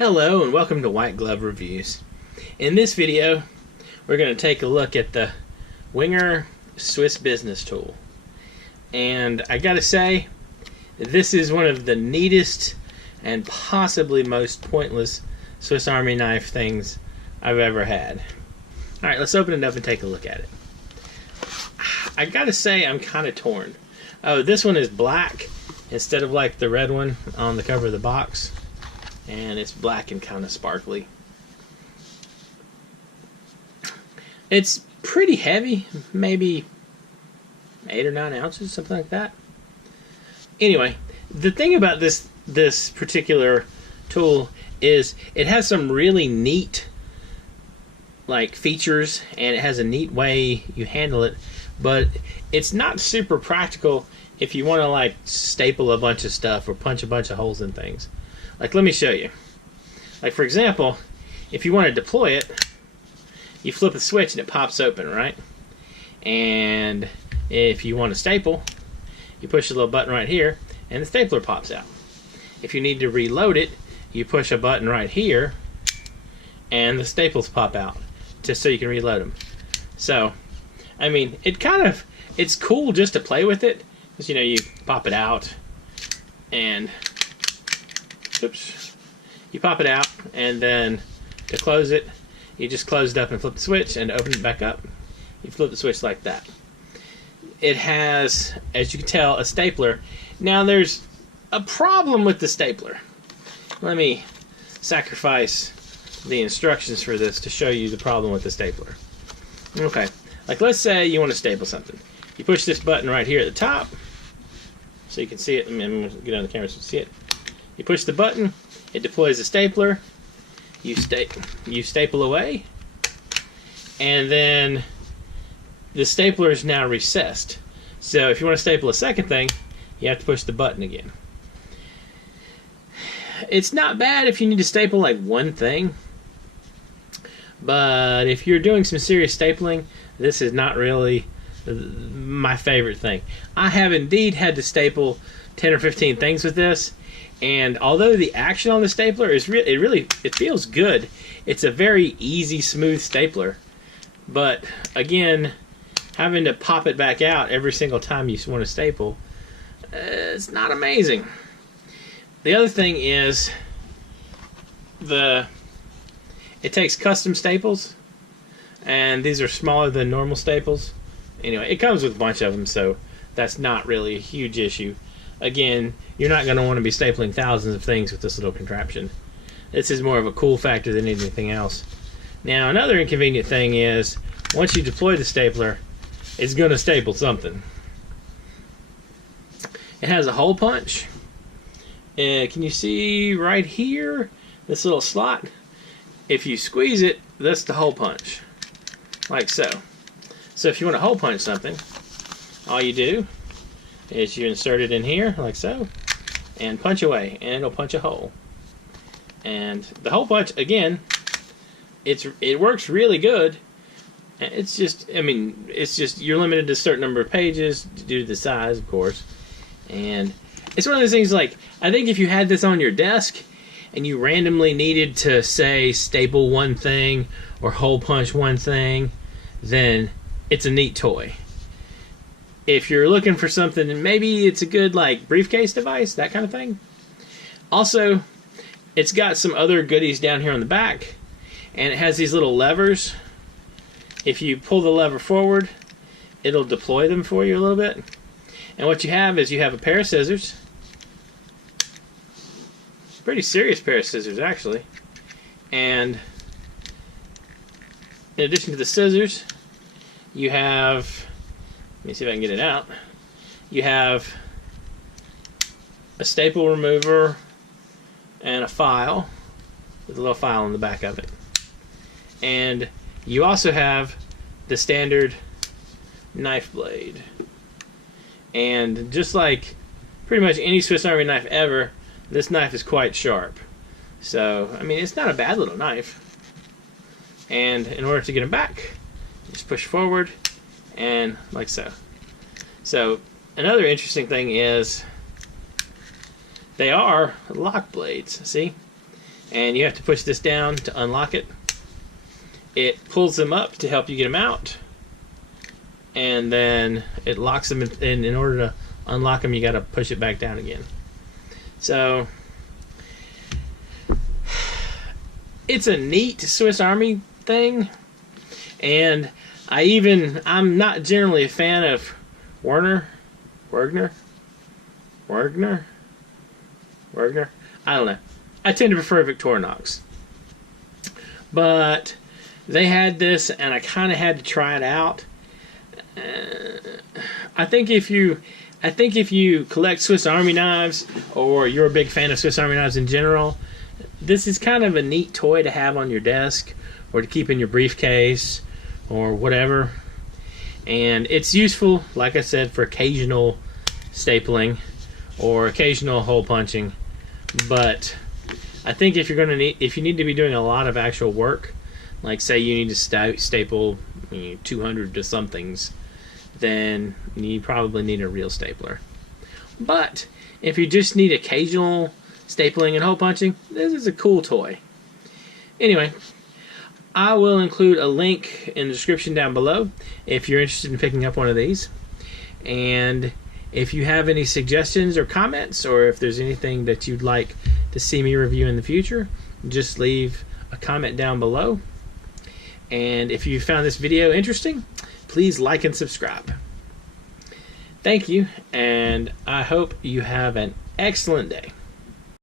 Hello and welcome to White Glove Reviews. In this video, we're going to take a look at the Wenger Swiss business tool. And I gotta say, this is one of the neatest and possibly most pointless Swiss Army knife things I've ever had. Alright, let's open it up and take a look at it. I gotta say, I'm kind of torn. Oh, this one is black instead of like the red one on the cover of the box. And it's black and kind of sparkly. It's pretty heavy, maybe 8 or 9 ounces, something like that. Anyway, the thing about this particular tool is it has some really neat like features, and it has a neat way you handle it, but it's not super practical if you want to like staple a bunch of stuff or punch a bunch of holes in things. Like, let me show you. Like, for example, if you want to deploy it, you flip the switch and it pops open, right? And if you want to staple, you push the little button right here and the stapler pops out. If you need to reload it, you push a button right here and the staples pop out, just so you can reload them. So, I mean, it's cool just to play with it, because, you know, you pop it out and oops, you pop it out, and then to close it, you just close it up and flip the switch, and to open it back up, you flip the switch like that. It has, as you can tell, a stapler. Now there's a problem with the stapler. Let me sacrifice the instructions for this to show you the problem with the stapler. Okay, like let's say you want to staple something. You push this button right here at the top, so you can see it. I'm going to get on the camera so you can see it. You push the button, it deploys the stapler, you staple away, and then the stapler is now recessed. So if you want to staple a second thing, you have to push the button again. It's not bad if you need to staple like one thing, but if you're doing some serious stapling, this is not really my favorite thing. I have indeed had to staple 10 or 15 things with this. And although the action on the stapler is it feels good. It's a very easy, smooth stapler. But again, having to pop it back out every single time you want to staple, it's not amazing. The other thing is it takes custom staples, and these are smaller than normal staples. Anyway, it comes with a bunch of them, so that's not really a huge issue. Again, you're not going to want to be stapling thousands of things with this little contraption. This is more of a cool factor than anything else. Now, another inconvenient thing is, once you deploy the stapler, it's going to staple something. It has a hole punch. Can you see right here, this little slot? If you squeeze it, that's the hole punch. Like so. So if you want to hole punch something, all you do is you insert it in here, like so, and punch away, and it'll punch a hole. And the hole punch, again, it works really good. It's just, I mean, it's just, you're limited to a certain number of pages due to the size, of course. And it's one of those things, like, I think if you had this on your desk, and you randomly needed to, say, staple one thing, or hole punch one thing, then it's a neat toy. If you're looking for something, and maybe it's a good like briefcase device, that kind of thing. Also, it's got some other goodies down here on the back, and it has these little levers. If you pull the lever forward, it'll deploy them for you a little bit. And what you have is you have a pair of scissors. Pretty serious pair of scissors, actually. And in addition to the scissors, you have, let me see if I can get it out. You have a staple remover and a file with a little file on the back of it. And you also have the standard knife blade. And just like pretty much any Swiss Army knife ever, this knife is quite sharp. So, I mean, it's not a bad little knife. And in order to get them back, you just push forward and like so. So another interesting thing is they are lock blades. See, and you have to push this down to unlock it. It pulls them up to help you get them out, and then it locks them in order to unlock them, you got to push it back down again. So it's a neat Swiss Army thing, and I'm not generally a fan of Wenger. I don't know. I tend to prefer Victorinox, but they had this, and I kind of had to try it out. I think if you collect Swiss Army knives, or you're a big fan of Swiss Army knives in general, this is kind of a neat toy to have on your desk or to keep in your briefcase or whatever. And it's useful, like I said, for occasional stapling or occasional hole punching. But I think if you need to be doing a lot of actual work, like say you need to staple 200 to somethings, then you probably need a real stapler. But if you just need occasional stapling and hole punching, this is a cool toy. Anyway, I will include a link in the description down below if you're interested in picking up one of these. And if you have any suggestions or comments, or if there's anything that you'd like to see me review in the future, just leave a comment down below. And if you found this video interesting, please like and subscribe. Thank you, and I hope you have an excellent day.